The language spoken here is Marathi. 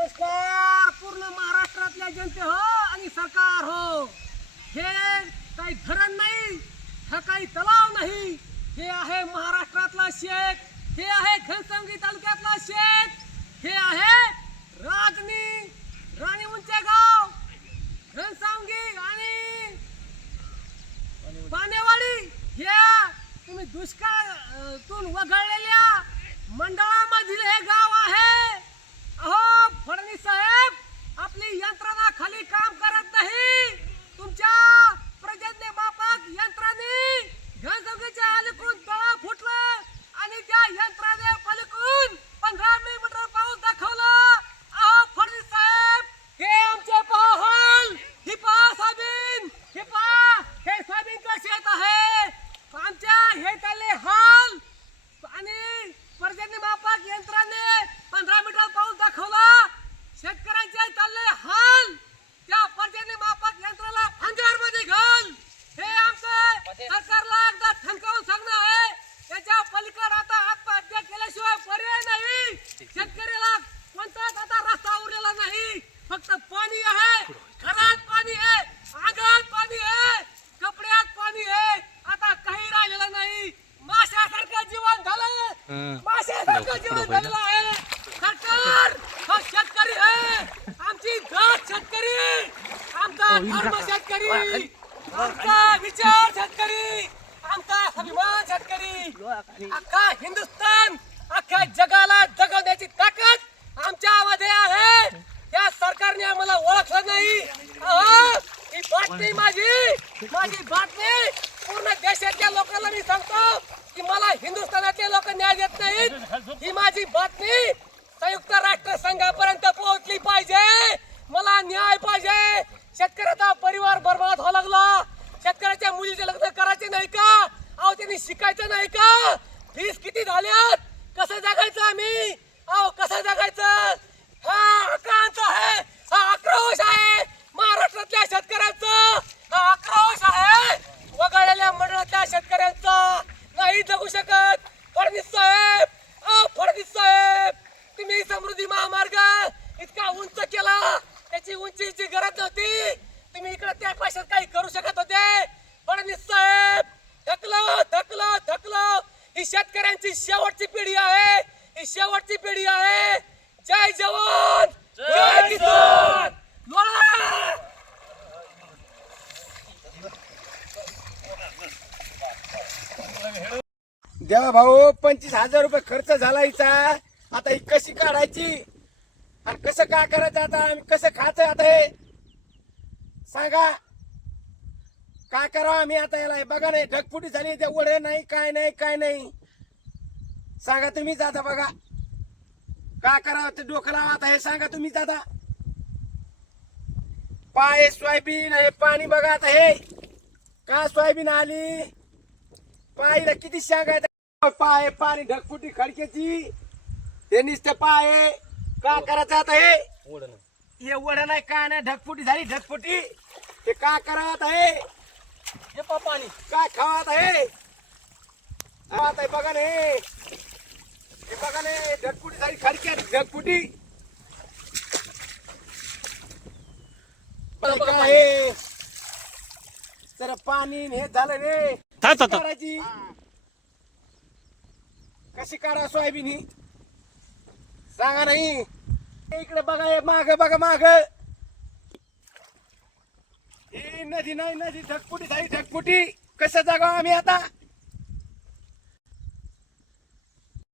नमस्कार पूर्ण महाराष्ट्रातल्या जनते हो आणि सरकार हो. हे काही धरण नाही हा काही तलाव नाही. हे आहे महाराष्ट्रातला शेत हे आहे घनसंगी तालुक्यातला शेत हे आहे राजनी राणी उंचे गाव घनसावंगी आणि पानेवाडी. ह्या तुम्ही दुष्काळ तून वगळलेल्या मंडळामधील हे गाव आहे अहो फडणवीस साहेब आपली यंत्रणा खाली काम करत नाही तुमच्या प्रजन्य मापक यंत्राने घनसंख्येच्या अलीकडून तळा फुटलं आणि त्या यंत्राने पलीकडून पंधरा मिलीमीटर पाऊस दाखवला अहो फडणवीस साहेब हे आमचे पहाल ही पहा साबीन ही पहा हे साबीनचं शेत आहे आमच्या हे चालले हाल. आणि पर्जन्य मापक यंत्राने पंधरा मीटर पाऊस दाखवला. शेतकऱ्यांचे चालले हाल. त्या पर्जन्य मापक यंत्राला अंजारमध्ये घाल. हे आमचं सरकारला एकदा ठणकावून सांगणं आहे. त्याच्या पलीकडे आता आत्महत्या केल्याशिवाय पर्याय नाही. शेतकऱ्याला कोणताच आता रस्ता उरलेला नाही. फक्त पाणी आहे घरात पाणी आहे अंगात पाणी आहे कपड्यात पाणी आहे आता काही राहिलेलं नाही माशासारखं जीवन झालं माशासारखं जीवन झालेलं आहे. सरकार हा शेतकरी आहे. आमची जात शेतकरी. आमचा धर्म शेतकरी. आमचा विचार शेतकरी. आमचा अभिमान शेतकरी. अख्खा हिंदुस्थान अख्ख्या जगाला जगवण्याची ताकद आमच्यामध्ये आहे. या सरकारने आम्हाला ओळखलं नाही. ही बातमी माझी माझी बातमी पूर्ण देशातल्या लोकांना मी सांगतो की मला हिंदुस्थानातले ही माझी बातमी संयुक्त राष्ट्र संघापर्यंत पोहोचली पाहिजे. मला न्याय पाहिजे. शेतकऱ्याचा परिवार बर्बाद व्हायला लागला. शेतकऱ्याच्या मुलीचे लग्न करायचे नाही का? अहो त्यांनी शिकायचं नाही का? फीस किती झाल्यात? कसं जगायचं आम्ही? अहो कसं जगायचं हा आकांत आहे हा आक्रोश आहे महाराष्ट्रातल्या शेतकऱ्यांचा हा आक्रोश आहे वगळलेल्या मंडळातल्या शेतकऱ्यांचा नाही जगू शकत फडणवीस साहेब अहो फडणवीस साहेब तुम्ही समृद्धी महामार्ग इतका उंच केला उंचीची गरज नव्हती तुम्ही इकडे त्या पैशात काही करू शकत होते. फडणवीस साहेब थकलो थकलो थकलो ही शेतकऱ्यांची शेवटची पिढी आहे. ही शेवटची पिढी आहे. जय जवान जय किसान! देवा भाऊ पंचवीस हजार रुपये खर्च झाला हिचा. आता ही कशी काढायची? आणि कसं काय करायचं आता? आम्ही कसं खायचं आता हे? सांगा. काय करावं आम्ही आता याला? बघा नाही ढगफुटी झाली ते ओढे नाही काय नाही काय नाही. सांगा तुम्ही जाता बघा. काय करावं ते डोकं लावा आता हे सांगा तुम्ही जाता पाय सोयाबीन हे पाणी बघा आता हे. का सोयाबीन आली? पायला किती सांगायचं पाय पाणी ढगफुटी खडक्याची हे नुसतं पाय. का करायचं आता हे? हे वड नाही काय नाही? ढगफुटी झाली ढगफुटी. ते का करावं आता हे? हे पाणी. काय खावा आता हे? हा, आता हे बघा ना हे. हे बघा ना हे ढगफुटी झाली खडक्यात ढगफुटी. बघा, बघा, काय हे तर पाणी न हे झालं रे. काढायची कशी काढा सोयाबीन ही. सांगा नाही. इकडे बघा माग बघा माग. ही नदी नाही नदी ढगपुटी झाली ढगपुटी कसं जागा आम्ही आता?